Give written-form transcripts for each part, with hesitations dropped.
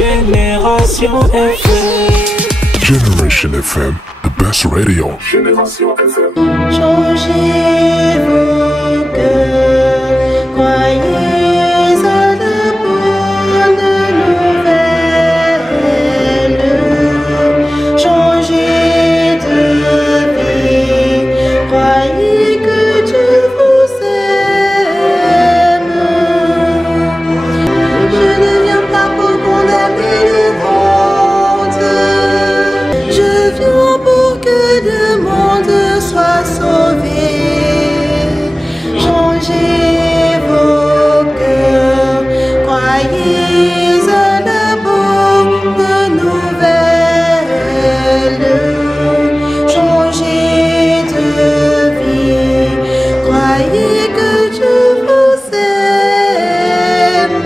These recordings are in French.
Génération FM. Generation FM, the best radio. Génération FM. Changez vos cœurs, croyez à la bonne nouvelle. Changez de vie, croyez que Dieu vous aime. Je ne viens pas pour condamner le monde, je viens pour que le monde soit sauvé. Changez vos cœurs, croyez à la bonne nouvelle. Changez de vie, croyez que Dieu vous aime.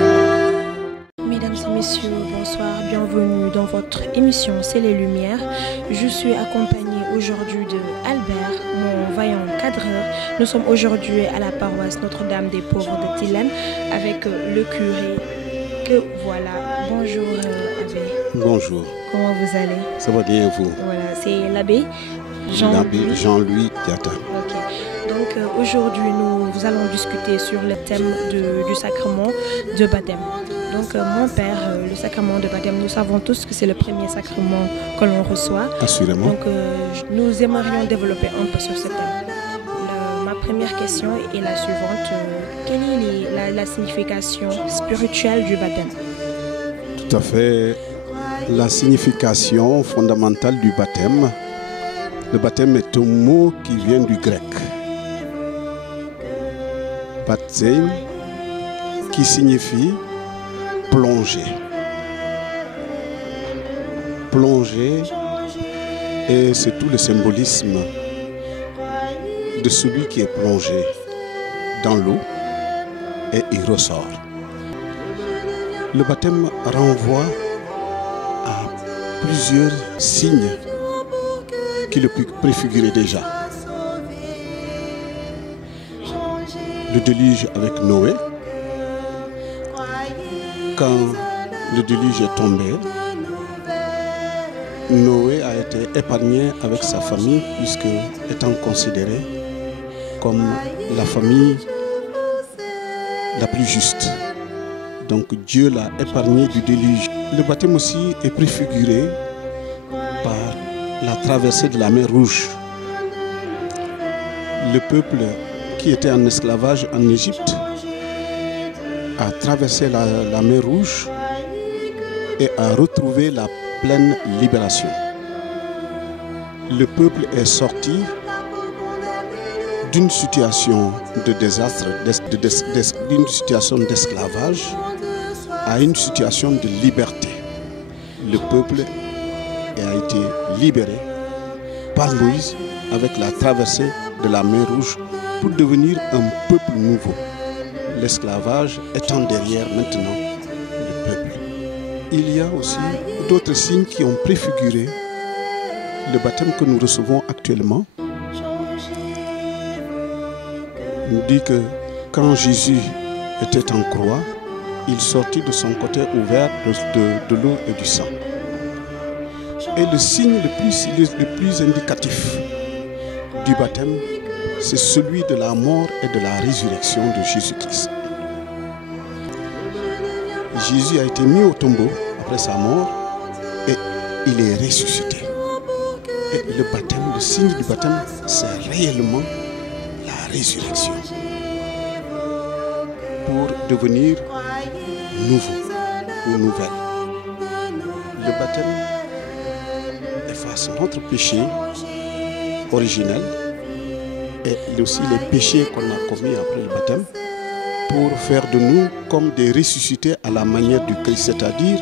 Mesdames et messieurs, bonsoir, bienvenue dans votre émission C'est les Lumières. Je suis accompagnée aujourd'hui de Albert, mon vaillant cadreur. Nous sommes aujourd'hui à la paroisse Notre-Dame des Pauvres de Tilène avec le curé que voilà. Bonjour abbé. Bonjour, Comment vous allez? ça va bien vous? Voilà, c'est l'abbé L'abbé Jean-Louis Diatta. Ok. Donc aujourd'hui nous allons discuter sur le thème du sacrement de baptême. Donc mon père, le sacrement de baptême, nous savons tous que c'est le premier sacrement que l'on reçoit. Assurément. Donc nous aimerions développer un peu sur ce thème. Ma première question est la suivante. Quelle est la signification spirituelle du baptême? Tout à fait. La signification fondamentale du baptême. Le baptême est un mot qui vient du grec. Baptême, qui signifie plonger. Plonger, et c'est tout le symbolisme de celui qui est plongé dans l'eau et il ressort. Le baptême renvoie à plusieurs signes qui le préfiguraient déjà. Le déluge avec Noé. Quand le déluge est tombé, Noé a été épargné avec sa famille puisque étant considéré comme la famille la plus juste. Donc Dieu l'a épargné du déluge. Le baptême aussi est préfiguré par la traversée de la mer Rouge. Le peuple qui était en esclavage en Égypte a traversé la mer Rouge et a retrouvé la pleine libération. Le peuple est sorti d'une situation de désastre, d'une situation d'esclavage à une situation de liberté. Le peuple a été libéré par Moïse avec la traversée de la mer Rouge pour devenir un peuple nouveau. L'esclavage étant derrière maintenant le peuple. Il y a aussi d'autres signes qui ont préfiguré le baptême que nous recevons actuellement. On dit que quand Jésus était en croix, il sortit de son côté ouvert de l'eau et du sang. Et le signe le plus indicatif du baptême, c'est celui de la mort et de la résurrection de Jésus-Christ. Jésus a été mis au tombeau après sa mort et il est ressuscité. Et le baptême, le signe du baptême, c'est réellement la résurrection. Pour devenir nouveau ou nouvelle. Le baptême efface notre péché originel et aussi les péchés qu'on a commis après le baptême pour faire de nous comme des ressuscités à la manière du Christ, c'est-à-dire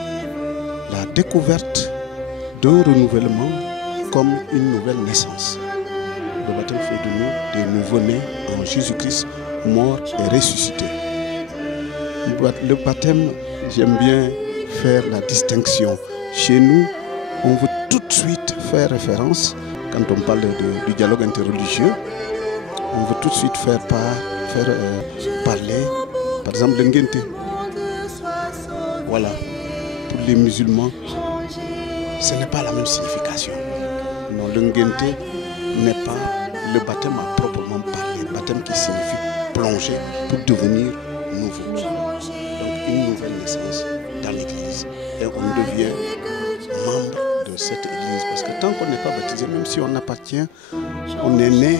la découverte d'un renouvellement comme une nouvelle naissance. Le baptême fait de nous des nouveau-nés en Jésus-Christ, mort et ressuscité. Le baptême, j'aime bien faire la distinction. Chez nous, on veut tout de suite faire référence, quand on parle du dialogue interreligieux, on veut tout de suite faire parler, par exemple, le ngente. Voilà, pour les musulmans, ce n'est pas la même signification. Non, le ngente n'est pas le baptême à proprement parler, le baptême qui signifie plonger pour devenir nouveau. Donc une nouvelle naissance dans l'église. Et on devient membre de cette église. Parce que tant qu'on n'est pas baptisé, même si on appartient, on est né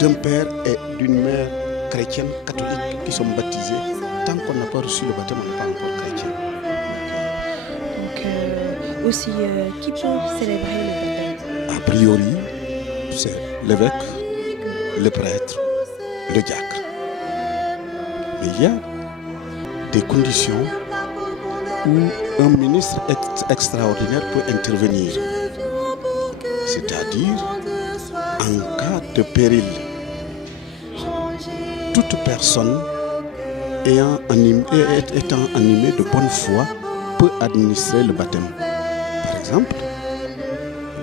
d'un père et d'une mère chrétienne, catholique, qui sont baptisés. Tant qu'on n'a pas reçu le baptême, on n'est pas encore chrétien. Donc aussi, qui peut célébrer le baptême? A priori, c'est l'évêque, le prêtre, le diacre. Mais il y a des conditions où un ministre extraordinaire peut intervenir. C'est-à-dire, en cas de péril, toute personne étant animée de bonne foi peut administrer le baptême. Par exemple,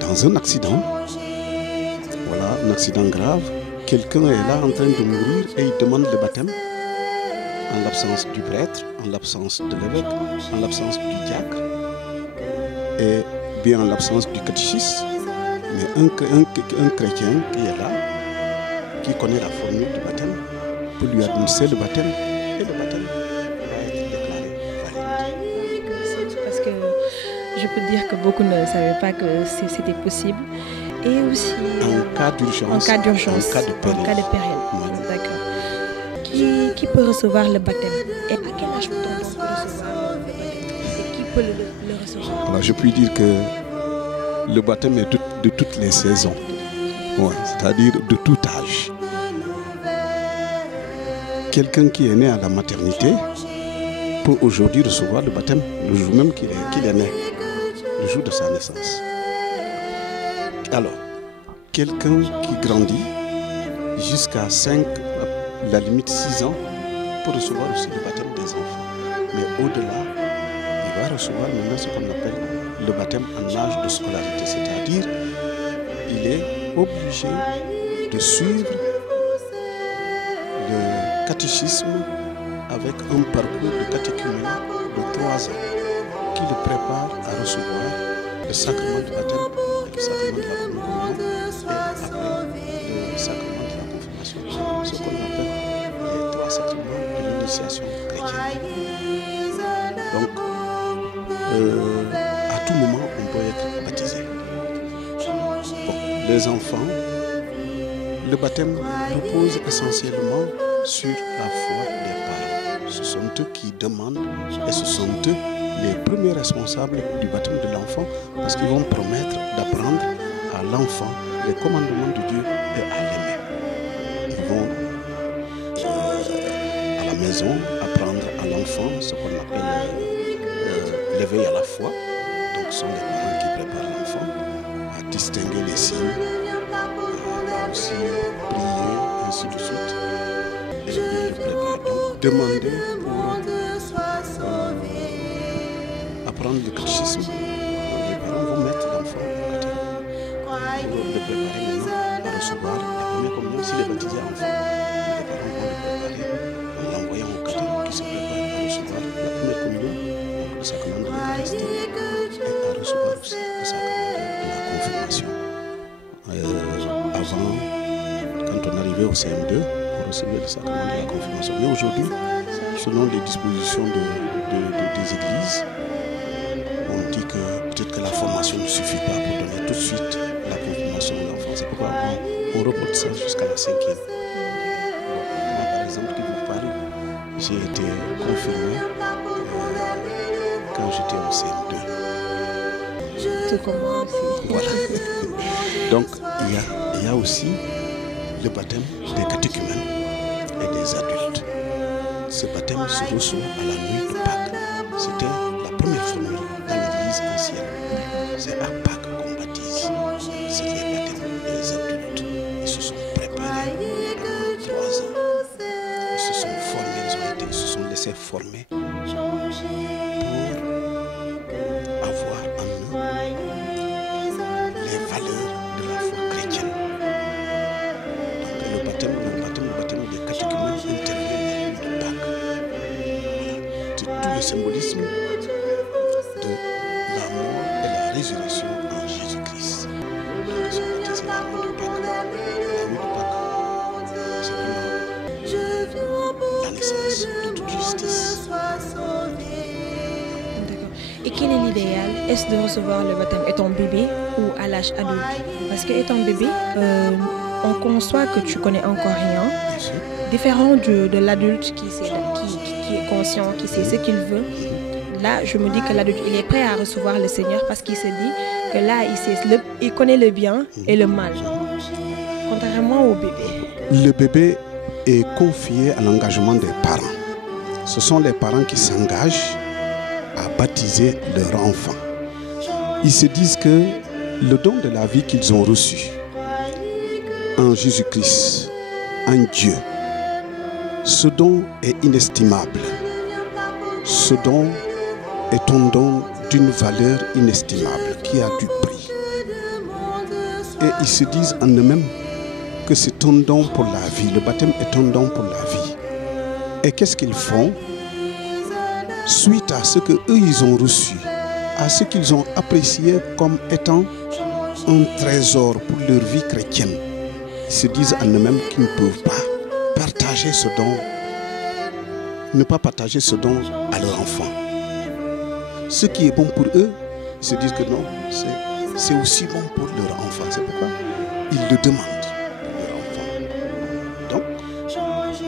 dans un accident, voilà, un accident grave, quelqu'un est là en train de mourir et il demande le baptême en l'absence du prêtre, en l'absence de l'évêque, en l'absence du diacre et bien en l'absence du catéchiste. Mais un chrétien qui est là, qui connaît la formule du baptême, peut lui administrer le baptême et le baptême va être déclaré valide. Parce que je peux dire que beaucoup ne savaient pas que c'était possible. Et aussi en cas d'urgence, en cas de péril. Voilà. D'accord. Qui peut recevoir le baptême? Et à quel âge peut-on recevoir le baptême? Et qui peut le recevoir? Alors, je puis dire que le baptême est de toutes les saisons, ouais, c'est-à-dire de tout âge. Quelqu'un qui est né à la maternité peut aujourd'hui recevoir le baptême le jour même qu'il est né, le jour de sa naissance. Alors, quelqu'un qui grandit jusqu'à 5, la limite 6 ans, peut recevoir aussi le baptême des enfants. Mais au-delà, il va recevoir maintenant ce qu'on appelle le baptême en âge de scolarité, c'est-à-dire il est obligé de suivre le catéchisme avec un parcours de catéchumène de 3 ans qui le prépare à recevoir le sacrement du baptême et le sacrement de la communion et après le sacrement de la confirmation, ce qu'on appelle les 3 sacrements de l'initiation chrétienne. Donc, à tout moment, on peut être baptisé. Bon, les enfants, le baptême repose essentiellement sur la foi des parents. Ce sont eux qui demandent et ce sont eux les premiers responsables du baptême de l'enfant parce qu'ils vont promettre d'apprendre à l'enfant les commandements de Dieu et à l'aimer. Ils vont à la maison apprendre à l'enfant ce qu'on appelle l'éveil à la foi. Donc ce sont les parents qui préparent l'enfant à distinguer les signes, à aussi prier, ainsi de suite. Et ils le préparent. Donc demander pour apprendre le catéchisme, les parents vont mettre l'enfant au côté pour le préparer maintenant à recevoir la première communion. S'il est baptisé enfant, les parents vont le préparer en l'envoyant au côté qui se prépare à recevoir la première communion, donc le sacrement de l'Eucharistie, et à recevoir aussi le sacrement de la confirmation. Avant, quand on arrivait au CM2, on recevait le sacrement de la confirmation. Mais aujourd'hui, selon les dispositions des églises, on dit que peut-être que la formation ne suffit pas pour donner tout de suite la confirmation de l'enfant. C'est pourquoi on reporte ça jusqu'à la 5e. Moi, par exemple, qui vous parle, j'ai été confirmé quand j'étais au CM2. Tout comme moi aussi. Voilà. Donc, il y a aussi le baptême des catéchumènes et des adultes. Ce baptême se reçoit à la nuit de Pâques. C'était la première formule dans l'église ancienne. C'est à Pâques qu'on baptise. C'est les baptêmes des adultes. Ils se sont préparés pendant 3 ans. Ils se sont formés, ils se sont laissés former pour avoir en eux les valeurs de la foi chrétienne. Donc le baptême des catéchumènes intervient la nuit de Pâques. Voilà. Tout le symbolisme résurrection en Jésus-Christ. Donc ils sont baptisés la nuit de Pâques. La nuit de Pâques, c'est vraiment la naissance de toute justice. D'accord. Et quel est l'idéal? Est-ce de recevoir le baptême étant bébé ou à l'âge adulte? Parce que étant bébé, on conçoit que tu connais encore rien, Bien sûr. différent de l'adulte qui est conscient, qui sait ce qu'il veut. Là, je me dis que l'adulte, il est prêt à recevoir le Seigneur parce qu'il se dit que là, il connaît le bien et le mal. Contrairement au bébé. Le bébé est confié à l'engagement des parents. Ce sont les parents qui s'engagent à baptiser leur enfant. Ils se disent que le don de la vie qu'ils ont reçu en Jésus-Christ, en Dieu, ce don est inestimable. Ce don est un don d'une valeur inestimable qui a du prix. Et ils se disent en eux-mêmes que c'est un don pour la vie. Le baptême est un don pour la vie. Et qu'est-ce qu'ils font? Suite à ce qu'eux ils ont reçu, à ce qu'ils ont apprécié comme étant un trésor pour leur vie chrétienne, ils se disent en eux-mêmes qu'ils ne peuvent pas partager ce don, ne pas partager ce don à leur enfant. Ce qui est bon pour eux, ils se disent que non, c'est aussi bon pour leur enfant. C'est pourquoi ils le demandent pour leur enfant. Donc,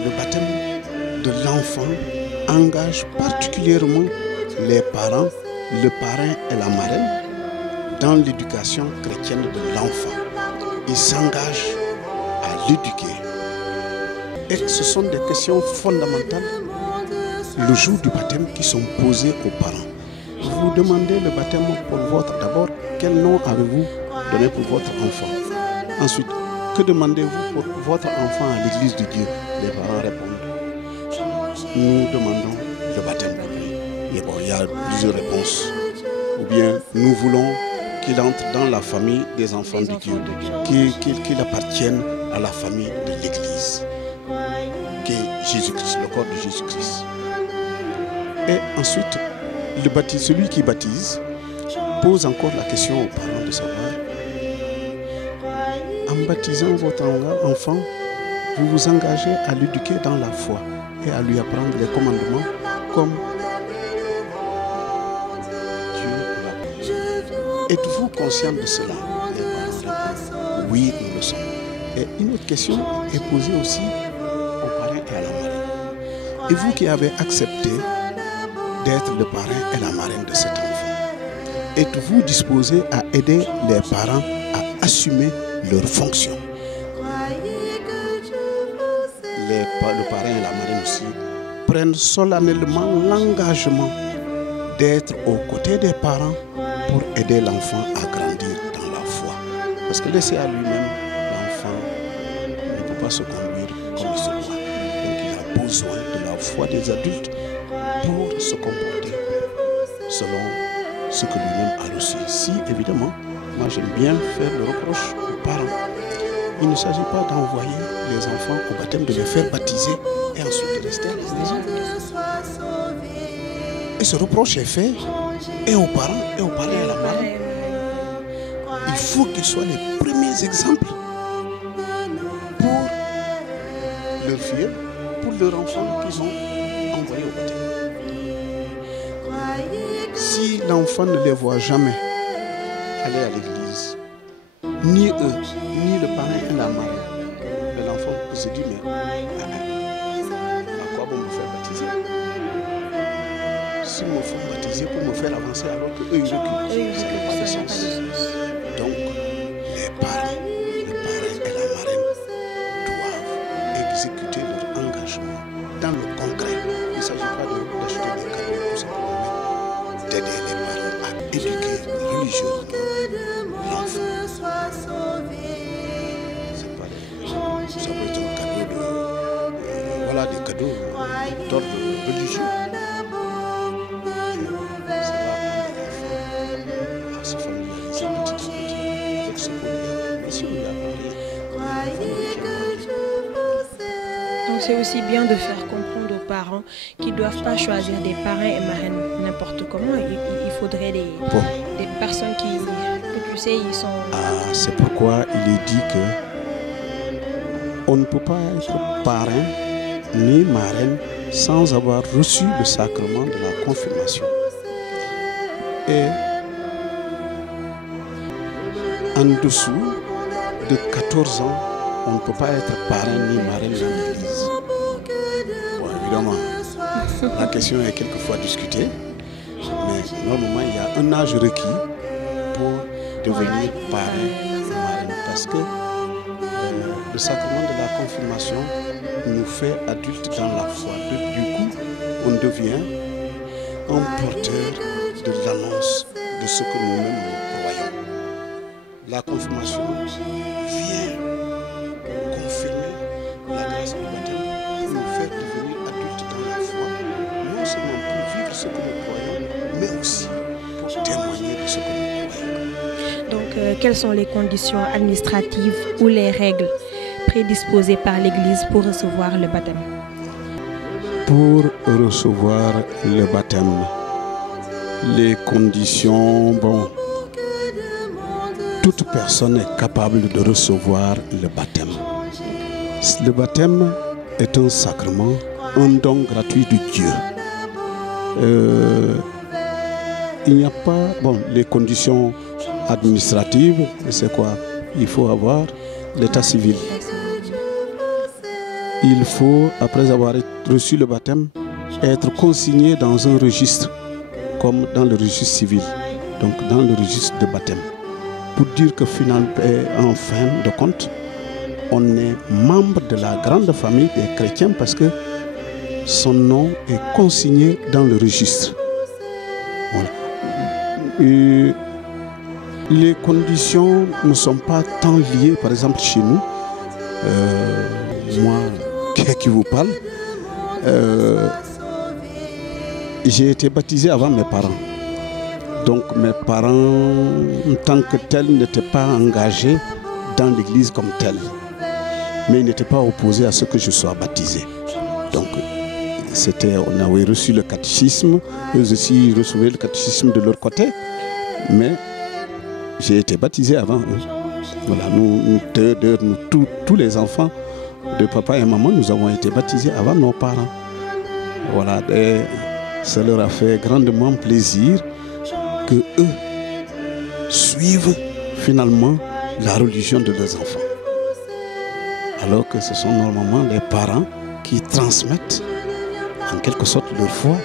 le baptême de l'enfant engage particulièrement les parents, le parrain et la marraine dans l'éducation chrétienne de l'enfant. Ils s'engagent à l'éduquer. Et ce sont des questions fondamentales le jour du baptême qui sont posées aux parents. Vous demandez le baptême pour votre... D'abord, quel nom avez-vous donné pour votre enfant? Ensuite, que demandez-vous pour votre enfant à l'église de Dieu? Les parents répondent, nous demandons le baptême pour lui. Et bon, il y a plusieurs réponses. Ou bien, nous voulons qu'il entre dans la famille des enfants de Dieu, qu'il appartienne à la famille de l'église, qui est Jésus-Christ, le corps de Jésus-Christ. Et ensuite, celui qui baptise pose encore la question aux parents de savoir, en baptisant votre enfant, vous vous engagez à l'éduquer dans la foi et à lui apprendre les commandements comme Dieu l'a. Êtes-vous conscient de cela? Les parents répondent, oui, nous le sommes. Et une autre question est posée aussi aux parents et à la marraine. Et vous qui avez accepté d'être le parrain et la marraine de cet enfant, êtes-vous disposé à aider les parents à assumer leurs fonctions? Le parrain et la marraine aussi prennent solennellement l'engagement d'être aux côtés des parents pour aider l'enfant à grandir dans la foi. Parce que laissé à lui-même, l'enfant ne peut pas se conduire comme il se doit. Donc il a besoin de la foi des adultes pour se comporter selon ce que lui-même a reçu. Si, évidemment, moi j'aime bien faire le reproche aux parents. Il ne s'agit pas d'envoyer les enfants au baptême, de les faire baptiser et ensuite de rester à l'église. Et ce reproche est fait et aux parents et aux parents et à la marraine. Il faut qu'ils soient les premiers exemples pour leurs filles, pour leurs enfants qu'ils ont envoyés au baptême. Si l'enfant ne les voit jamais aller à l'église, ni eux, ni le parrain et la marraine, l'enfant peut se dire, mais à quoi bon me faire baptiser? S'ils me font baptiser pour me faire avancer alors qu'eux ils reculent, ça n'a pas de sens. Donc, les parents, le parrain et la marraine doivent exécuter leur engagement dans le concret. Il ne s'agit pas d'acheter des cadeaux, tout simplement, mais d'aider les parents à éduquer religieusement l'enfant. Ça peut être un cadeau voilà, des cadeaux d'ordre religieux. Ça va apprendre l'enfant à se familiariser petit à petit avec ce qu'on lui a. Mais si on lui a parlé, donc c'est aussi bien de faire comprendre aux parents qu'ils ne doivent pas choisir des parrains et marraines n'importe comment. Il faudrait des personnes que tu sais, ils sont... C'est pourquoi il est dit que on ne peut pas être parrain ni marraine sans avoir reçu le sacrement de la confirmation. Et en dessous de 14 ans, on ne peut pas être parrain ni marraine dans l'église. Bon, évidemment, la question est quelquefois discutée, mais normalement, il y a un âge requis pour devenir parrain et marraine, parce que le sacrement de la confirmation nous fait adultes dans la foi. Du coup, on devient un porteur de l'annonce de ce que nous-mêmes nous croyons. La confirmation vient confirmer la grâce du baptême pour nous faire devenir adultes dans la foi, non seulement pour vivre ce que nous croyons, mais aussi pour témoigner de ce que nous croyons. Donc, quelles sont les conditions administratives ou les règles prédisposées par l'Église pour recevoir le baptême? Pour recevoir le baptême, les conditions, bon, toute personne est capable de recevoir le baptême. Le baptême est un sacrement, un don gratuit de Dieu. Il n'y a pas, bon, les conditions administratives, c'est quoi? Il faut avoir l'état civil. Il faut, après avoir reçu le baptême, être consigné dans un registre, comme dans le registre civil, donc dans le registre de baptême. Pour dire que finalement, en fin de compte, on est membre de la grande famille des chrétiens parce que son nom est consigné dans le registre. Voilà. Et les conditions ne sont pas tant liées, par exemple chez nous, moi qui vous parle, j'ai été baptisé avant mes parents. Donc mes parents, en tant que tels, n'étaient pas engagés dans l'église comme telle. Mais ils n'étaient pas opposés à ce que je sois baptisé. Donc on avait reçu le catéchisme, eux aussi recevaient le catéchisme de leur côté. Mais j'ai été baptisé avant eux. Voilà, nous tous les enfants de papa et maman, nous avons été baptisés avant nos parents. Voilà, et ça leur a fait grandement plaisir que eux suivent finalement la religion de leurs enfants. Alors que ce sont normalement les parents qui transmettent en quelque sorte leur foi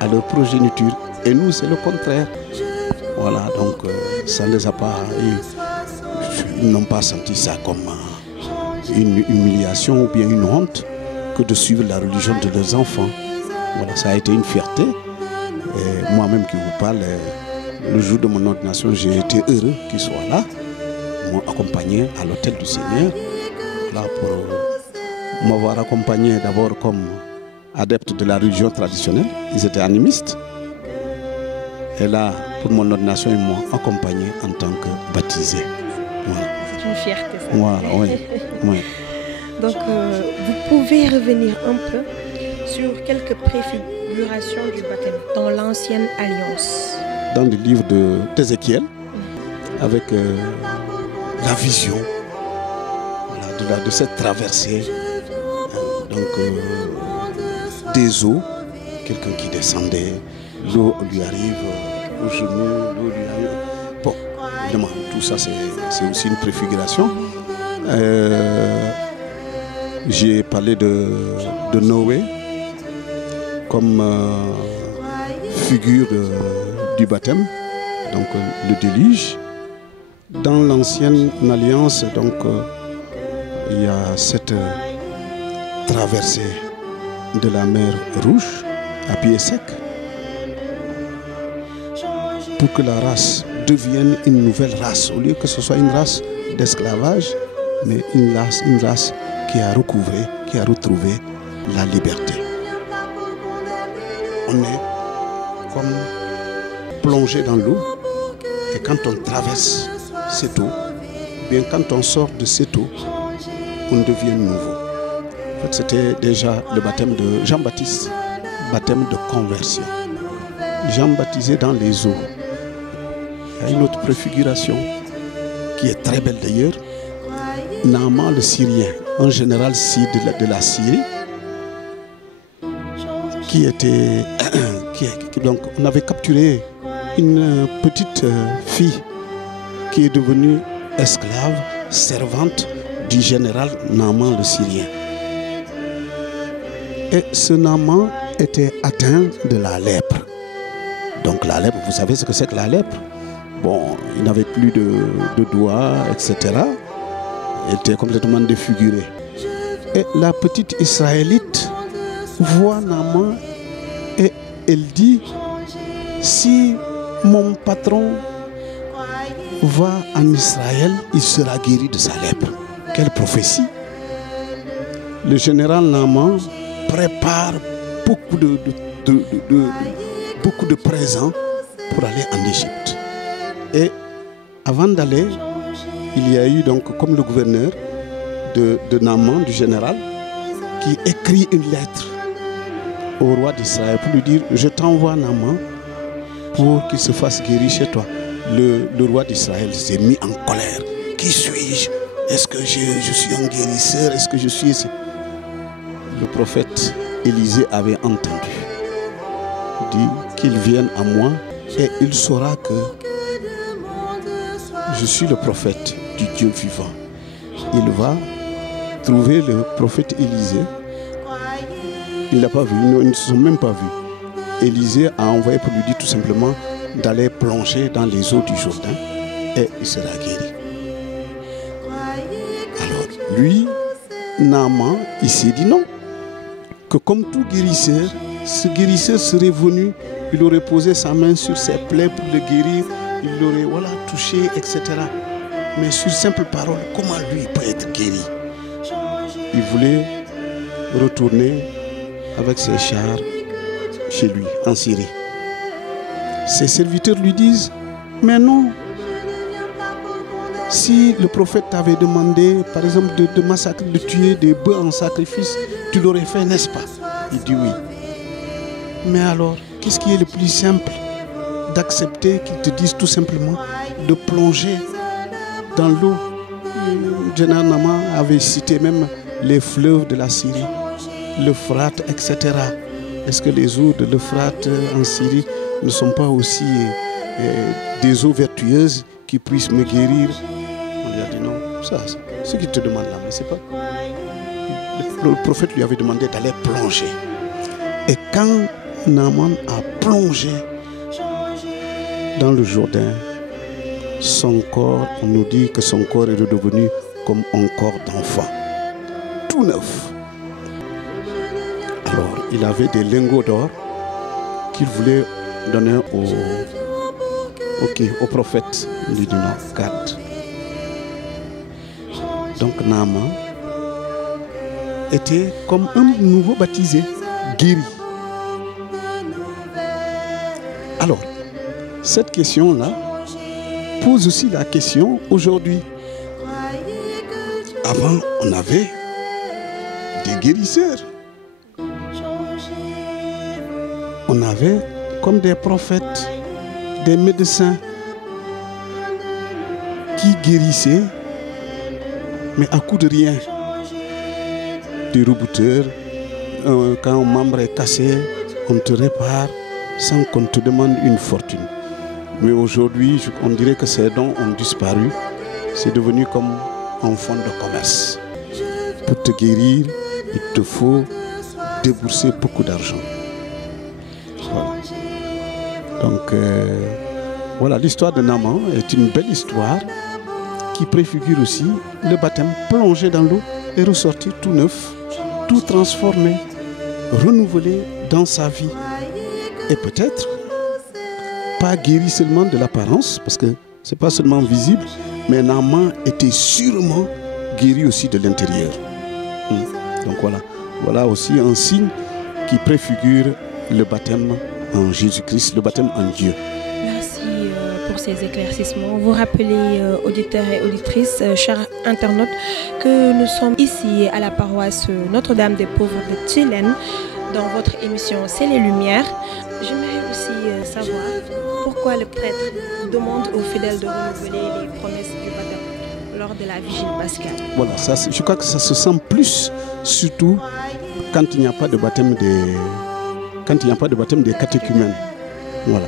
à leur progéniture. Et nous, c'est le contraire. Voilà, donc ça ne les a pas... Ils n'ont pas senti ça comme une humiliation ou bien une honte que de suivre la religion de leurs enfants. Voilà, ça a été une fierté. Et moi-même qui vous parle, le jour de mon ordination, j'ai été heureux qu'ils soient là, m'ont accompagné à l'autel du Seigneur, là pour m'avoir accompagné d'abord comme adepte de la religion traditionnelle. Ils étaient animistes. Et là, pour mon ordination, ils m'ont accompagné en tant que baptisé. Voilà. C'est une fierté, ça. Voilà, oui. Oui. Donc, vous pouvez revenir un peu sur quelques préfigurations du baptême dans l'Ancienne Alliance. Dans le livre d'Ézéchiel, avec la vision voilà, de cette traversée des eaux, quelqu'un qui descendait, l'eau lui arrive aux genoux, l'eau lui arrive. Bon, évidemment, tout ça c'est aussi une préfiguration. J'ai parlé de Noé comme figure du baptême, donc le déluge. Dans l'ancienne alliance, donc il y a cette traversée de la mer Rouge à pied sec pour que la race devienne une nouvelle race, au lieu que ce soit une race d'esclavage, mais une race qui a recouvré, qui a retrouvé la liberté. On est comme plongé dans l'eau et quand on traverse cette eau, bien quand on sort de cette eau, on devient nouveau. En fait, c'était déjà le baptême de Il y a une autre préfiguration qui est très belle d'ailleurs. Naaman le Syrien, un général de la Syrie, qui était... donc on avait capturé une petite fille qui est devenue esclave, servante du général Naaman le Syrien. Et ce Naaman était atteint de la lèpre. Donc la lèpre, vous savez ce que c'est que la lèpre? Bon, il n'avait plus de doigts, etc. Il était complètement défiguré. Et la petite Israélite voit Naaman et elle dit, si mon patron va en Israël, il sera guéri de sa lèpre. Quelle prophétie! Le général Naaman prépare beaucoup de présents pour aller en Égypte. Et avant d'aller, il y a eu donc comme le gouverneur de Naaman, du général, qui écrit une lettre au roi d'Israël pour lui dire, je t'envoie Naaman pour qu'il se fasse guérir chez toi. Le roi d'Israël s'est mis en colère. Qui suis-je? Est-ce que je suis un guérisseur? Est-ce que je suis... Le prophète Élisée avait entendu. Il dit qu'il vienne à moi et il saura que je suis le prophète du Dieu vivant. Il va trouver le prophète Élisée. Il ne l'a pas vu, ils ne se sont même pas vus. Élisée a envoyé pour lui dire tout simplement d'aller plonger dans les eaux du Jourdain et il sera guéri. Alors lui, Naaman, il s'est dit non. Que comme tout guérisseur, ce guérisseur serait venu, il aurait posé sa main sur ses plaies pour le guérir, il l'aurait touché, etc. Mais sur simple parole, comment lui peut être guéri? Il voulait retourner avec ses chars chez lui, en Syrie. Ses serviteurs lui disent, mais non, si le prophète t'avait demandé, par exemple, de massacrer, de tuer des bœufs en sacrifice, tu l'aurais fait, n'est-ce pas? Il dit oui. Mais alors, qu'est-ce qui est le plus simple? D'accepter qu'ils te disent tout simplement de plonger dans l'eau. Le général Naaman avait cité même les fleuves de la Syrie, l'Euphrate, etc. Est-ce que les eaux de l'Euphrate en Syrie ne sont pas aussi des eaux vertueuses qui puissent me guérir? On lui a dit non, ça, ce qu'il te demande là, mais c'est pas... Le prophète lui avait demandé d'aller plonger. Et quand Naaman a plongé dans le Jourdain, son corps, on nous dit que son corps est redevenu comme un corps d'enfant, tout neuf. Alors, il avait des lingots d'or qu'il voulait donner au prophète. Il lui dit non, garde. Donc Naaman était comme un nouveau baptisé, guéri. Alors, cette question-là pose aussi la question aujourd'hui. Avant, on avait des guérisseurs. On avait comme des prophètes, des médecins qui guérissaient, mais à coup de rien. Des rebouteurs, quand un membre est cassé, on te répare sans qu'on te demande une fortune. Mais aujourd'hui, on dirait que ces dons ont disparu. C'est devenu comme un fonds de commerce. Pour te guérir, il te faut débourser beaucoup d'argent. Voilà. Donc, voilà, l'histoire de Naaman est une belle histoire qui préfigure aussi le baptême, plongé dans l'eau et ressortir tout neuf, tout transformé, renouvelé dans sa vie. Et peut-être pas guéri seulement de l'apparence, parce que ce n'est pas seulement visible, mais Naaman était sûrement guéri aussi de l'intérieur. Donc voilà, voilà aussi un signe qui préfigure le baptême en Jésus-Christ, le baptême en Dieu. Merci pour ces éclaircissements. Vous rappelez, auditeurs et auditrices, chers internautes, que nous sommes ici à la paroisse Notre-Dame des Pauvres de Thilen, dans votre émission C'est les Lumières. J'aimerais aussi savoir pourquoi le prêtre demande aux fidèles de renouveler les promesses du baptême lors de la vigile pascale. Voilà, ça, je crois que ça se sent plus, surtout quand il n'y a pas de baptême des catéchumènes. Voilà.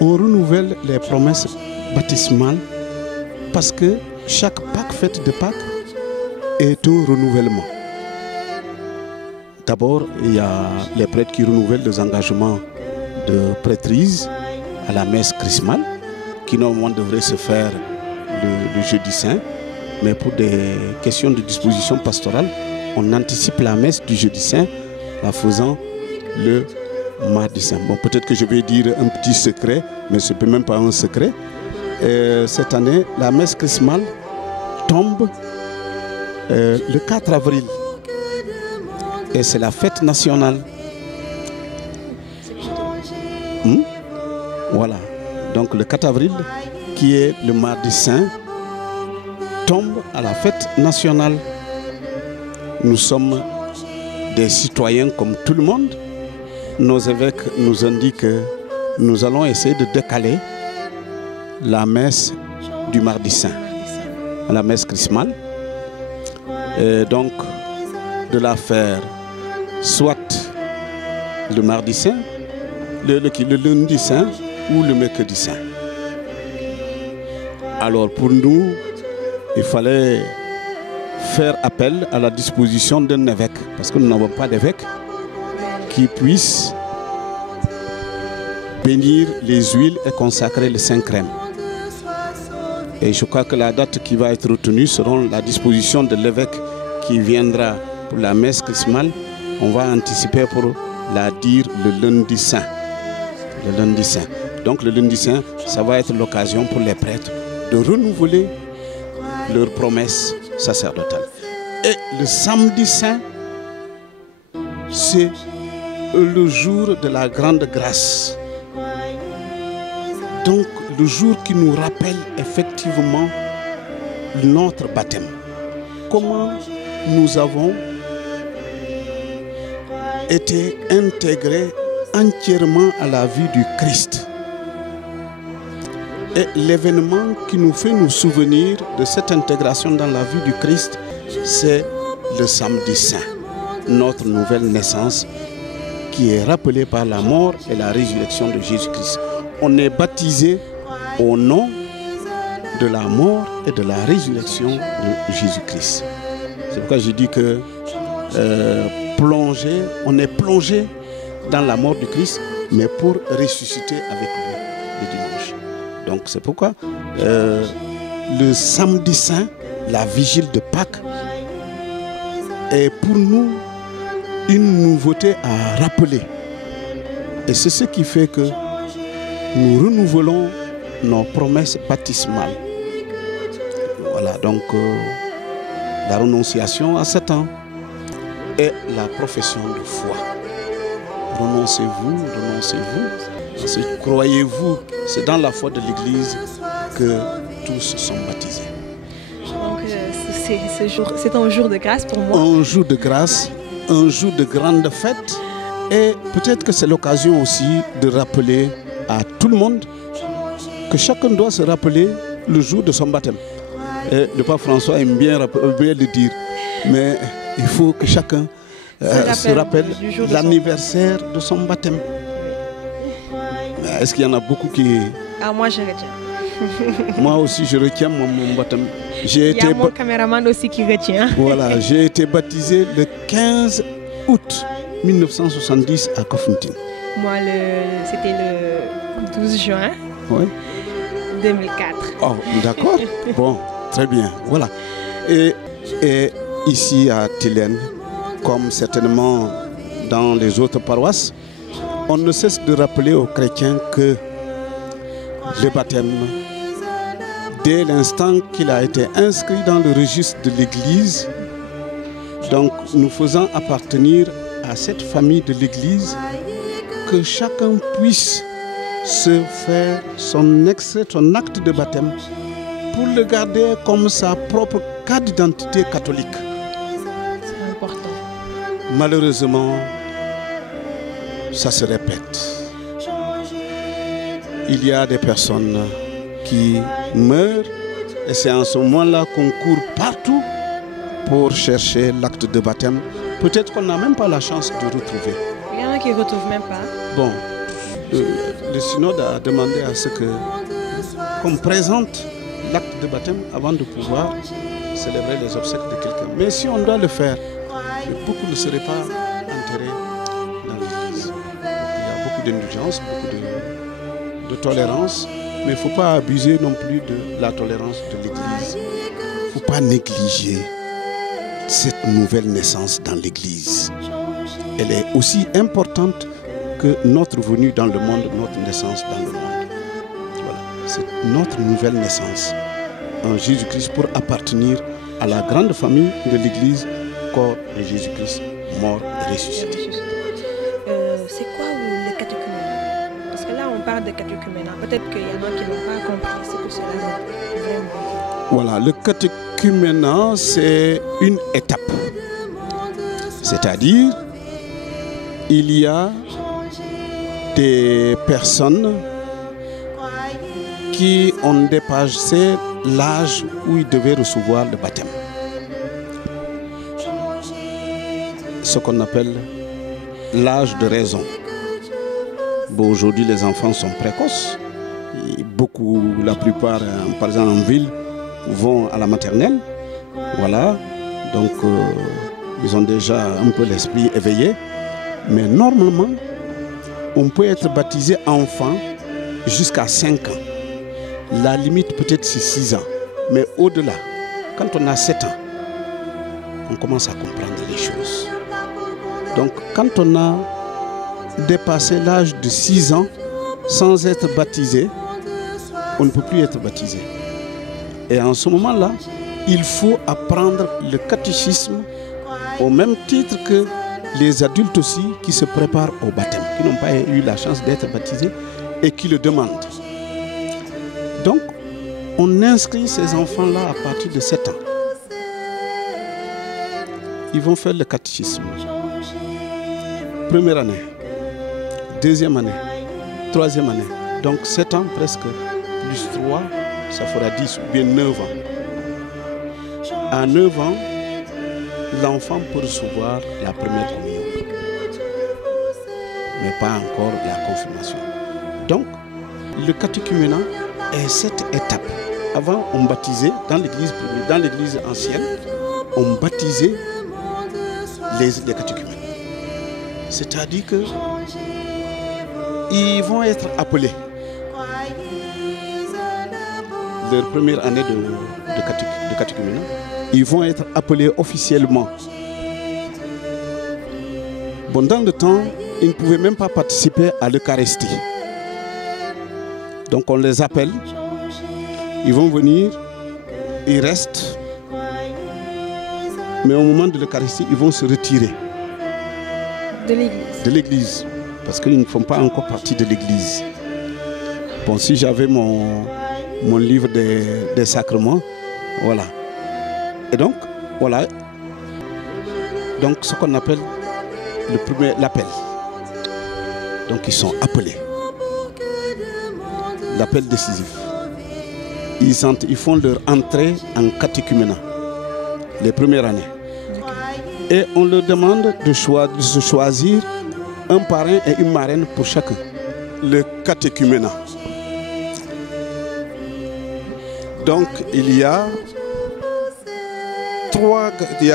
On renouvelle les promesses baptismales parce que chaque Pâques, fête de Pâques, est un renouvellement. D'abord, il y a les prêtres qui renouvellent les engagements de prêtrise à la messe chrismale, qui normalement devrait se faire le jeudi saint, mais pour des questions de disposition pastorale, on anticipe la messe du jeudi saint en faisant le mardi saint. Bon, peut-être que je vais dire un petit secret, mais ce n'est même pas un secret. Cette année, la messe chrismale tombe le 4 avril. Et c'est la fête nationale. Voilà. Donc le 4 avril, qui est le mardi saint, tombe à la fête nationale. Nous sommes des citoyens comme tout le monde. Nos évêques nous ont dit que nous allons essayer de décaler la messe du mardi saint, la messe chrismale. Et donc de la faire soit le mardi saint, le lundi saint ou le mercredi saint. Alors pour nous, il fallait faire appel à la disposition d'un évêque, parce que nous n'avons pas d'évêque qui puisse bénir les huiles et consacrer le Saint-Crème. Et je crois que la date qui va être retenue sera la disposition de l'évêque qui viendra pour la messe chrismale. On va anticiper pour la dire le lundi saint. Le lundi saint. Donc le lundi saint, ça va être l'occasion pour les prêtres de renouveler leurs promesses sacerdotales. Et le samedi saint, c'est le jour de la grande grâce. Donc le jour qui nous rappelle effectivement notre baptême. Comment nous avons été intégrés entièrement à la vie du Christ. Et l'événement qui nous fait nous souvenir de cette intégration dans la vie du Christ, c'est le samedi saint, notre nouvelle naissance qui est rappelée par la mort et la résurrection de Jésus-Christ. On est baptisé au nom de la mort et de la résurrection de Jésus-Christ. C'est pourquoi je dis que on est plongé dans la mort du Christ, mais pour ressusciter avec lui le dimanche. Donc c'est pourquoi le samedi saint, la vigile de Pâques, est pour nous une nouveauté à rappeler. Et c'est ce qui fait que nous renouvelons nos promesses baptismales. Voilà, donc la renonciation à Satan et la profession de foi. Renoncez-vous, renoncez-vous. Croyez-vous, c'est dans la foi de l'Église que tous sont baptisés. Donc c'est un jour de grâce pour moi. Un jour de grâce, un jour de grande fête. Et peut-être que c'est l'occasion aussi de rappeler à tout le monde que chacun doit se rappeler le jour de son baptême. Et le pape François aime bien le dire, mais il faut que chacun se rappelle l'anniversaire de son baptême. Est-ce qu'il y en a beaucoup qui... Ah, moi je retiens. Moi aussi je retiens mon baptême. Il y a mon caméraman aussi qui retient. Voilà, j'ai été baptisé le 15 août 1970 à Kafountine. Moi, c'était le 12 juin 2004. Oh, d'accord. Bon, très bien. Voilà. Et ici à Tilène, comme certainement dans les autres paroisses, on ne cesse de rappeler aux chrétiens que le baptême, dès l'instant qu'il a été inscrit dans le registre de l'Église, donc nous faisons appartenir à cette famille de l'Église, que chacun puisse se faire son acte de baptême pour le garder comme sa propre carte d'identité catholique. C'est important. Malheureusement, ça se répète. il y a des personnes qui meurent et c'est en ce moment-là qu'on court partout pour chercher l'acte de baptême. Peut-être qu'on n'a même pas la chance de retrouver. Il y en a qui ne retrouvent même pas. Bon, le synode a demandé à ce qu'on présente l'acte de baptême avant de pouvoir célébrer les obsèques de quelqu'un. Mais si on doit le faire, beaucoup ne seraient pas enterrés dans l'église. Donc, il y a beaucoup d'indulgence, beaucoup de tolérance, mais il ne faut pas abuser non plus de la tolérance de l'église. Il ne faut pas négliger cette nouvelle naissance dans l'église. Elle est aussi importante que notre venue dans le monde, notre naissance dans le monde. Voilà. C'est notre nouvelle naissance en Jésus-Christ pour appartenir à la grande famille de l'église, corps de Jésus-Christ, mort et ressuscité. C'est quoi le catéchuménat? Parce que là, on parle de catéchuménat. Peut-être qu'il y en a qui n'ont pas compris ce que cela veut vraiment dire. Voilà, le catéchuménat, c'est une étape. C'est-à-dire, il y a des personnes qui ont dépassé l'âge où ils devaient recevoir le baptême. Ce qu'on appelle l'âge de raison. Bon, aujourd'hui, les enfants sont précoces. Beaucoup, la plupart, par exemple en ville, vont à la maternelle. Voilà. Donc, ils ont déjà un peu l'esprit éveillé. Mais normalement, on peut être baptisé enfant jusqu'à 5 ans. La limite peut-être c'est 6 ans. Mais au-delà, quand on a 7 ans, on commence à comprendre les choses. Donc quand on a dépassé l'âge de 6 ans sans être baptisé, on ne peut plus être baptisé. Et en ce moment-là, il faut apprendre le catéchisme au même titre que les adultes aussi qui se préparent au baptême, qui n'ont pas eu la chance d'être baptisés et qui le demandent. Donc, on inscrit ces enfants-là à partir de 7 ans. Ils vont faire le catéchisme. Première année, deuxième année, troisième année. Donc 7 ans presque, plus 3, ça fera 10 ou bien 9 ans. À 9 ans, l'enfant peut recevoir la première communion, mais pas encore la confirmation. Donc, le catéchuménat est cette étape. Avant, on baptisait dans l'église ancienne, on baptisait les catéchumènes. C'est-à-dire qu'ils vont être appelés. Leur première année de catéchuménat, ils vont être appelés officiellement. Bon, dans le temps, ils ne pouvaient même pas participer à l'Eucharistie. Donc on les appelle, ils vont venir, ils restent, mais au moment de l'Eucharistie, ils vont se retirer de l'église, parce qu'ils ne font pas encore partie de l'église. Bon, si j'avais mon livre des sacrements, voilà. Et donc, voilà. Donc, ce qu'on appelle l'appel. Donc, ils sont appelés. L'appel décisif. Ils font leur entrée en catéchuménat, les premières années. Et on leur demande de se choisir un parrain et une marraine pour chacun. Le catéchuménat. Donc il y a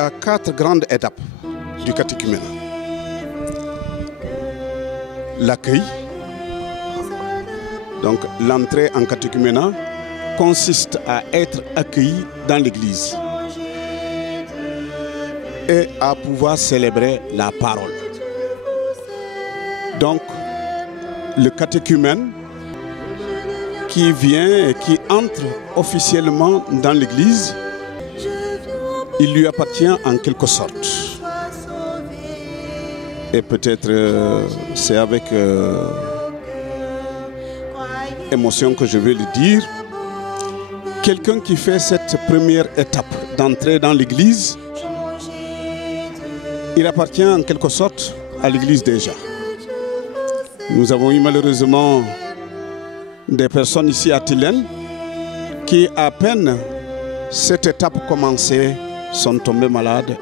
4 grandes étapes du catéchuménat. L'accueil. Donc l'entrée en catéchuménat consiste à être accueilli dans l'église et à pouvoir célébrer la parole. Donc le catéchumène qui vient et qui entre officiellement dans l'église, il lui appartient en quelque sorte. Et peut-être c'est avec émotion que je vais le dire. Quelqu'un qui fait cette première étape d'entrer dans l'église, il appartient en quelque sorte à l'église déjà. Nous avons eu malheureusement des personnes ici à Tilène qui, à peine cette étape commencée, sont tombés malades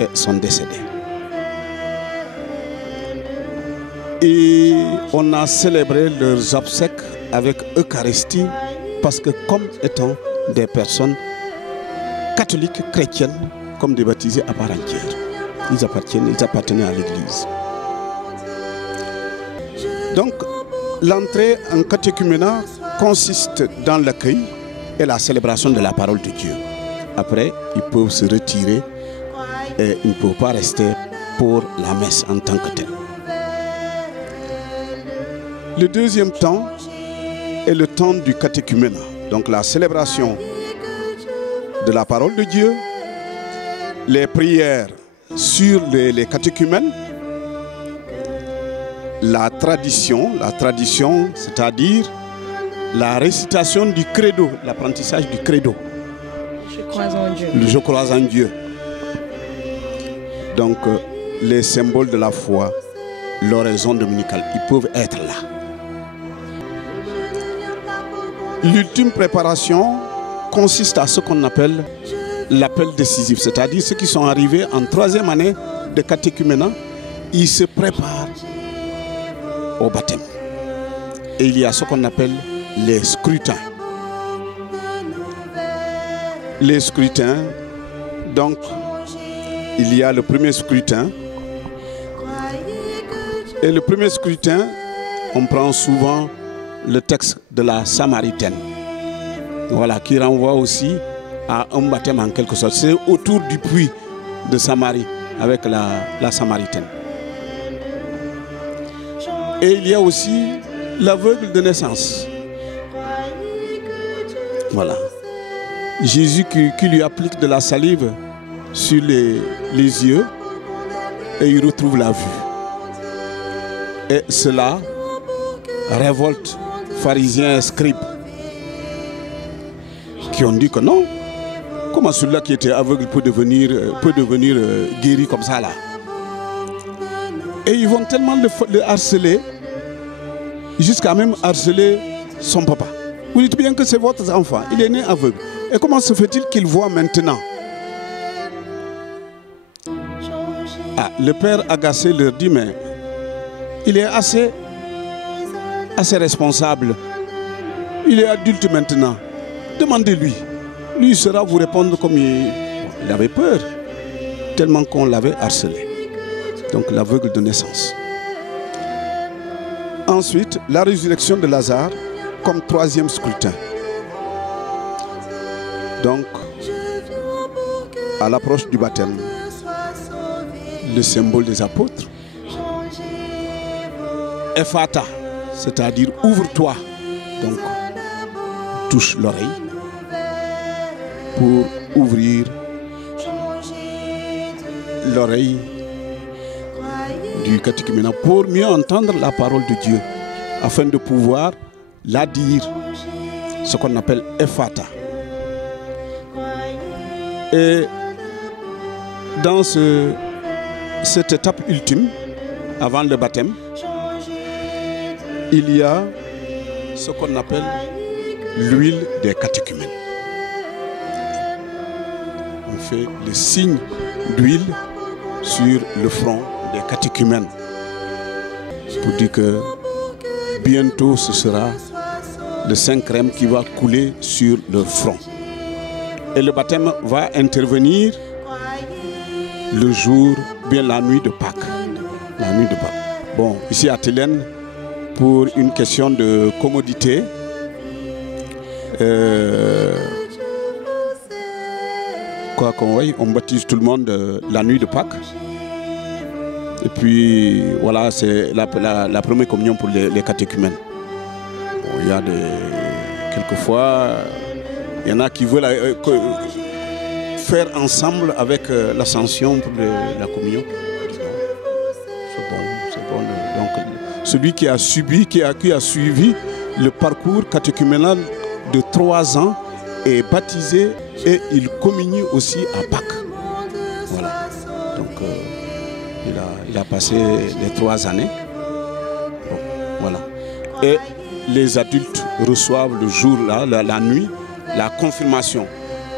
et sont décédés. Et on a célébré leurs obsèques avec Eucharistie parce que comme étant des personnes catholiques, chrétiennes, comme des baptisés à part entière, ils appartenaient à l'Église. Donc, l'entrée en catéchuménat consiste dans l'accueil et la célébration de la parole de Dieu. Après, ils peuvent se retirer et ils ne peuvent pas rester pour la messe en tant que telle. Le deuxième temps est le temps du catéchuménat, donc la célébration de la parole de Dieu, les prières sur les catéchumènes, la tradition, c'est-à-dire la récitation du credo, l'apprentissage du credo. Je crois en Dieu. Le je crois en Dieu. Donc, les symboles de la foi, l'oraison dominicale, ils peuvent être là. L'ultime préparation consiste à ce qu'on appelle l'appel décisif, c'est-à-dire ceux qui sont arrivés en 3e année de catéchuménat, ils se préparent au baptême. Et il y a ce qu'on appelle les scrutins. Les scrutins, donc, il y a le premier scrutin. Et le premier scrutin, on prend souvent le texte de la Samaritaine. Voilà, qui renvoie aussi à un baptême en quelque sorte. C'est autour du puits de Samarie, avec la Samaritaine. Et il y a aussi l'aveugle de naissance. Voilà. Jésus qui lui applique de la salive sur les yeux et il retrouve la vue. Et cela révolte pharisiens et scribes qui ont dit que non, comment celui-là qui était aveugle peut devenir guéri comme ça là. Et ils vont tellement le harceler, jusqu'à même harceler son papa. Vous dites bien que c'est votre enfant, il est né aveugle. Et comment se fait-il qu'il voit maintenant? Ah, le père agacé leur dit, mais il est assez responsable. Il est adulte maintenant. Demandez-lui. Lui saura vous répondre comme il avait peur, tellement qu'on l'avait harcelé. Donc l'aveugle de naissance. Ensuite, la résurrection de Lazare comme 3e scrutin. Donc, à l'approche du baptême, le symbole des apôtres. Ephata, c'est-à-dire ouvre-toi. Donc, touche l'oreille pour ouvrir l'oreille du catéchuménat pour mieux entendre la parole de Dieu, afin de pouvoir la dire, ce qu'on appelle Ephata. Et dans cette étape ultime, avant le baptême, il y a ce qu'on appelle l'huile des catéchumènes. On fait le signe d'huile sur le front des catéchumènes pour dire que bientôt ce sera le Saint-Crème qui va couler sur leur front. Et le baptême va intervenir le jour, bien la nuit de Pâques. La nuit de Pâques. Bon, ici à Tilène, pour une question de commodité, quoi qu'on voit, on baptise tout le monde la nuit de Pâques. Et puis, voilà, c'est la première communion pour les catéchumènes. Bon, il y a quelquefois, il y en a qui veulent faire ensemble avec l'ascension pour la communion. C'est bon. Donc, celui qui a suivi le parcours catéchuménal de 3 ans est baptisé et il communie aussi à Pâques. Voilà. Donc, il a passé les 3 années. Bon, voilà. Et les adultes reçoivent le jour-là, la nuit, la confirmation.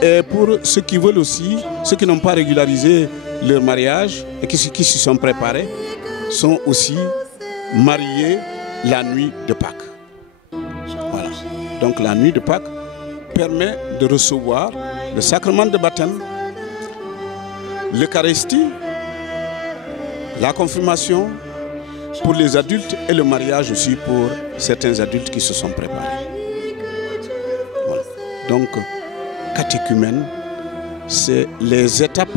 Et pour ceux qui veulent aussi, ceux qui n'ont pas régularisé leur mariage et qui s'y sont préparés, sont aussi mariés la nuit de Pâques. Voilà. Donc la nuit de Pâques permet de recevoir le sacrement de baptême, l'Eucharistie, la confirmation pour les adultes et le mariage aussi pour certains adultes qui se sont préparés. Voilà. Donc, catéchumène, c'est les étapes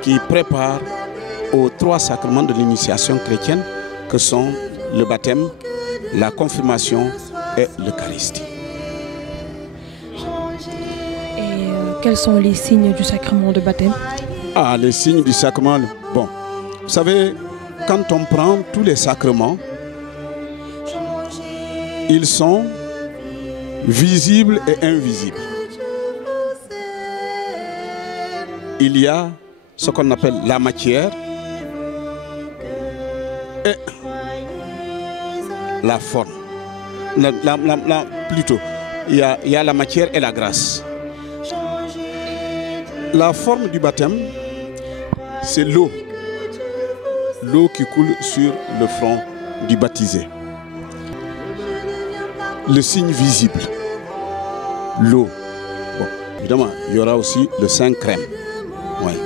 qui préparent aux 3 sacrements de l'initiation chrétienne que sont le baptême, la confirmation et l'Eucharistie. Et quels sont les signes du sacrement de baptême? Ah, les signes du sacrement. Bon, vous savez, quand on prend tous les sacrements, ils sont visibles et invisibles. Il y a ce qu'on appelle la matière et la forme. Plutôt, il y a la matière et la grâce. La forme du baptême, c'est l'eau. L'eau qui coule sur le front du baptisé. Le signe visible, l'eau. Bon, évidemment, il y aura aussi le saint crème. Ouais.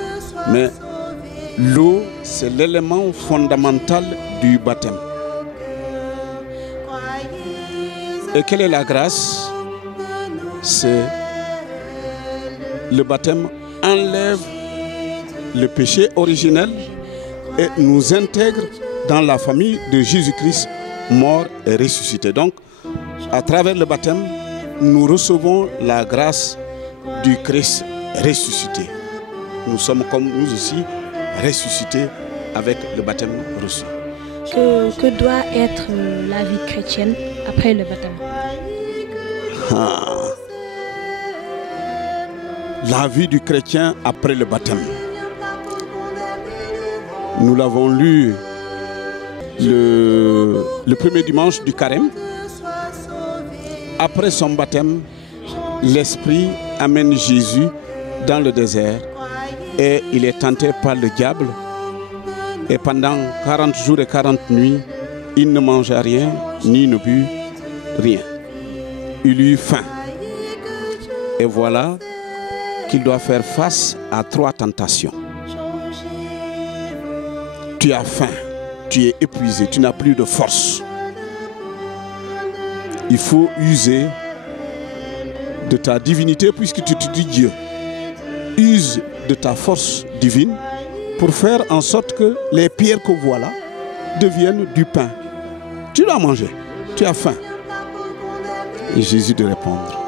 Mais l'eau, c'est l'élément fondamental du baptême. Et quelle est la grâce? C'est le baptême enlève le péché originel et nous intègre dans la famille de Jésus-Christ mort et ressuscité. Donc, à travers le baptême, nous recevons la grâce du Christ ressuscité. Nous sommes comme nous aussi ressuscités avec le baptême reçu. Que doit être la vie chrétienne après le baptême? La vie du chrétien après le baptême. Nous l'avons lu le premier dimanche du carême. Après son baptême, l'Esprit amène Jésus dans le désert et il est tenté par le diable. Et pendant 40 jours et 40 nuits, il ne mangea rien, ni ne but rien. Il eut faim. Et voilà qu'il doit faire face à 3 tentations. Tu as faim, tu es épuisé, tu n'as plus de force. Il faut user de ta divinité puisque tu te dis Dieu. Use de ta force divine pour faire en sorte que les pierres que voilà deviennent du pain. Tu dois manger, tu as faim. Et Jésus de répondre.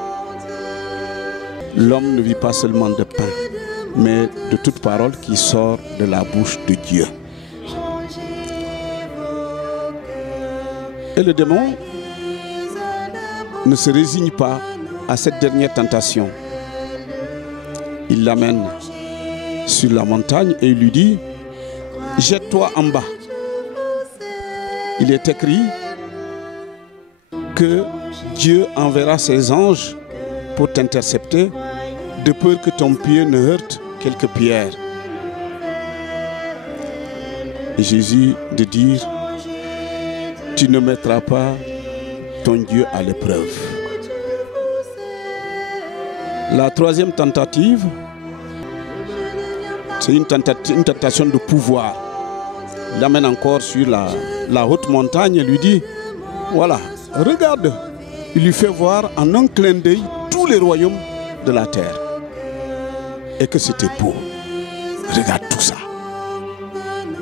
L'homme ne vit pas seulement de pain, mais de toute parole qui sort de la bouche de Dieu. Et le démon ne se résigne pas à cette dernière tentation. Il l'amène sur la montagne et il lui dit, jette-toi en bas. Il est écrit que Dieu enverra ses anges pour t'intercepter, de peur que ton pied ne heurte quelques pierres. Et Jésus de dire, tu ne mettras pas ton Dieu à l'épreuve. La troisième tentative, c'est une tentation de pouvoir. Il l'amène encore sur la haute montagne et lui dit, voilà, regarde. Il lui fait voir en un clin d'œil tous les royaumes de la terre. Et que c'était beau. Regarde tout ça.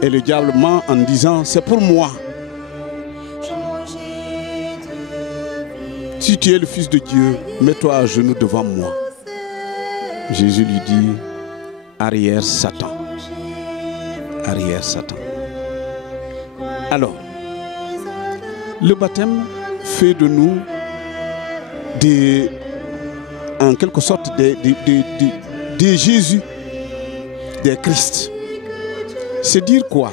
Et le diable ment en disant, c'est pour moi. Si tu es le Fils de Dieu, mets-toi à genoux devant moi. Jésus lui dit, arrière Satan. Arrière Satan. Alors, le baptême fait de nous en quelque sorte des Jésus, des Christ. C'est dire quoi?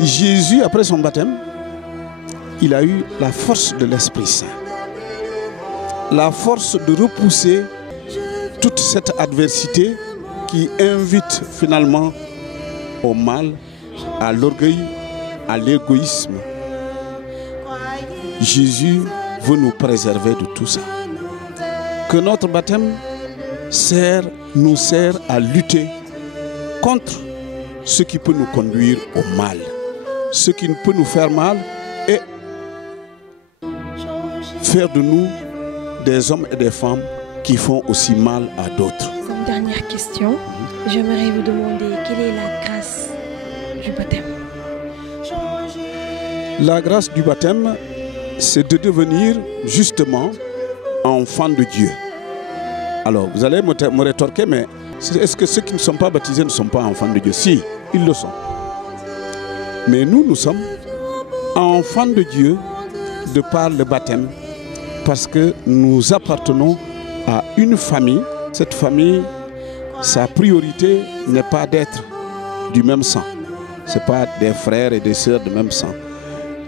Jésus, après son baptême, il a eu la force de l'Esprit Saint. la force de repousser toute cette adversité qui invite finalement au mal, à l'orgueil, à l'égoïsme. Jésus veut nous préserver de tout ça. Que notre baptême nous sert à lutter contre ce qui peut nous conduire au mal, ce qui peut nous faire mal et faire de nous des hommes et des femmes qui font aussi mal à d'autres. Comme dernière question, j'aimerais vous demander quelle est la grâce du baptême? La grâce du baptême, c'est de devenir justement enfant de Dieu. Alors, vous allez me rétorquer, mais est-ce que ceux qui ne sont pas baptisés ne sont pas enfants de Dieu? Si, ils le sont. Mais nous sommes enfants de Dieu de par le baptême, parce que nous appartenons à une famille. Cette famille, sa priorité n'est pas d'être du même sang. Ce n'est pas des frères et des sœurs de même sang.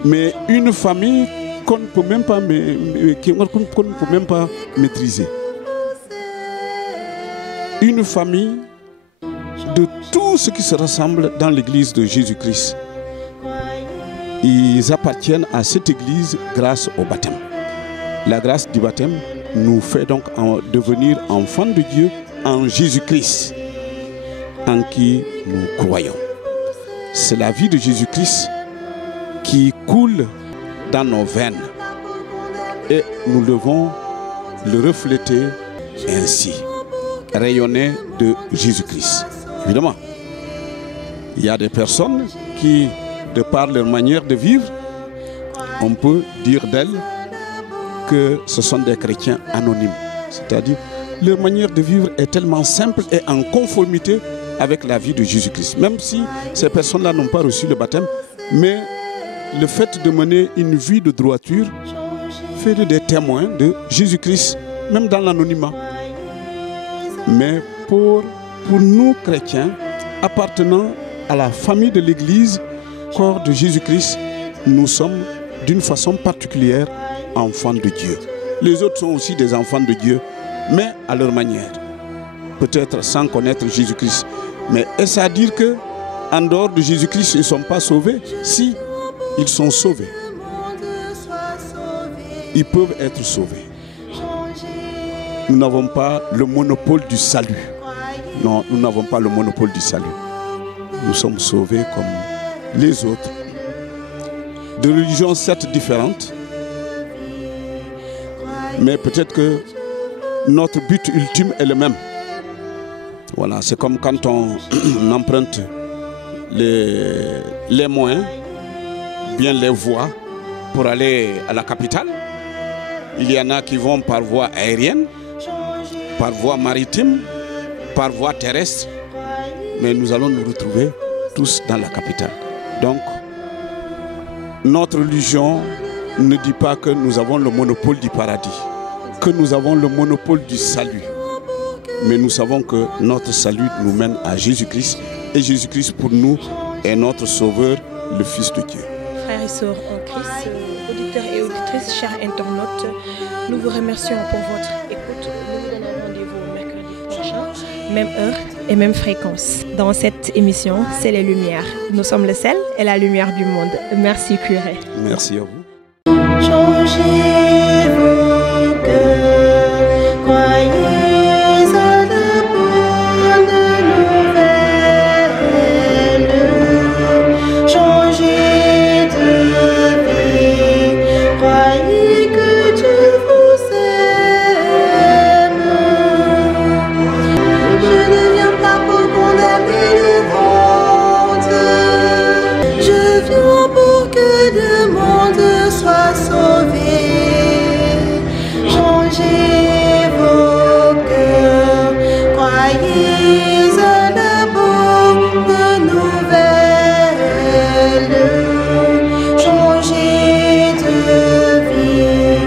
Mais une famille qu'on ne peut même pas maîtriser. Une famille de tout ce qui se rassemble dans l'église de Jésus-Christ. Ils appartiennent à cette église grâce au baptême. La grâce du baptême nous fait donc devenir enfants de Dieu en Jésus-Christ, en qui nous croyons. C'est la vie de Jésus-Christ qui coule dans nos veines et nous devons le refléter ainsi, rayonner de Jésus-Christ. Évidemment, il y a des personnes qui, de par leur manière de vivre, on peut dire d'elles que ce sont des chrétiens anonymes. C'est-à-dire, leur manière de vivre est tellement simple et en conformité avec la vie de Jésus-Christ. Même si ces personnes-là n'ont pas reçu le baptême, mais le fait de mener une vie de droiture fait des témoins de Jésus-Christ, même dans l'anonymat. Mais pour nous chrétiens, appartenant à la famille de l'Église, corps de Jésus-Christ, nous sommes d'une façon particulière enfants de Dieu. Les autres sont aussi des enfants de Dieu, mais à leur manière. Peut-être sans connaître Jésus-Christ. Mais est-ce à dire que en dehors de Jésus-Christ, ils ne sont pas sauvés? Si, ils sont sauvés. Ils peuvent être sauvés. Nous n'avons pas le monopole du salut. Non, nous n'avons pas le monopole du salut. Nous sommes sauvés comme les autres. De religions certes différentes, mais peut-être que notre but ultime est le même. Voilà, c'est comme quand on emprunte les moyens, bien les voies, pour aller à la capitale. Il y en a qui vont par voie aérienne, par voie maritime, par voie terrestre, mais nous allons nous retrouver tous dans la capitale. Donc, notre religion ne dit pas que nous avons le monopole du paradis, que nous avons le monopole du salut. Mais nous savons que notre salut nous mène à Jésus-Christ, et Jésus-Christ pour nous est notre Sauveur, le Fils de Dieu. Frères et sœurs en Christ, auditeurs et auditrices, chers internautes, nous vous remercions pour votre écoute. Nous vous donnons rendez-vous mercredi prochain, même heure et même fréquence. Dans cette émission, c'est les Lumières. Nous sommes le sel et la lumière du monde. Merci, curé. Merci à vous. Changez vos cœurs, croyez à de bonnes nouvelles. Changez de vie, croyez que Dieu vous aime. Je ne viens pas pour condamner le monde, je viens pour que le monde soit sauvé. Changez vos cœurs, croyez à la bonne nouvelle. Changez de vie,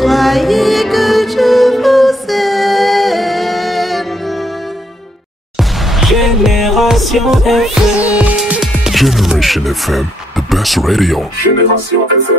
croyez que Dieu vous aime. Génération FM. Generation FM, the best radio. Génération FM.